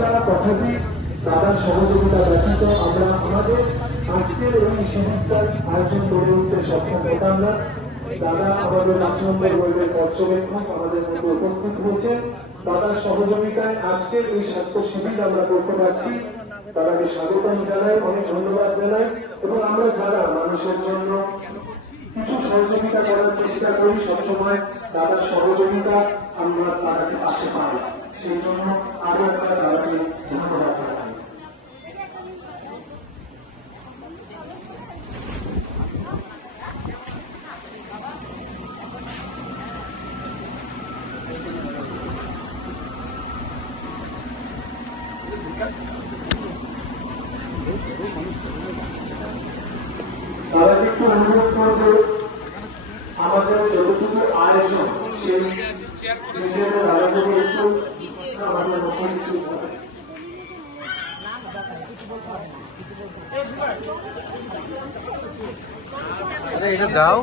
প্রচেষ্টা তথাপি দাদার সহযোগিতা ব্যতীত আমরা আমাদের আজকের এই শিবিরটার আয়োজন করে উঠতে সক্ষম হতাম না। দাদা আমাদের 5 নম্বর ওয়ার্ডের পর্যবেক্ষক আমাদের মধ্যে উপস্থিত হয়েছেন। দাদার সহযোগিতায় আজকের এই স্বাস্থ্য শিবির আমরা করতে পারছি। তাদেরকে স্বাগতম জানাই, অনেক ধন্যবাদ জানাই। এবং আমরা যারা মানুষের জন্য কিছু সহযোগিতা করার চেষ্টা করি, সবসময় দাদার সহযোগিতা আমরা তাদেরকে পাশে পাই। সেই জন্য আরো একবার দাদাকে ধন্যবাদ জানাই। তারা একটু অনুরোধ করবে আমাদের যতটুকু আয়োজন সেই হিসেবে আয়োজনে একটু আমাদের মধ্যে কিছু এটা দাও।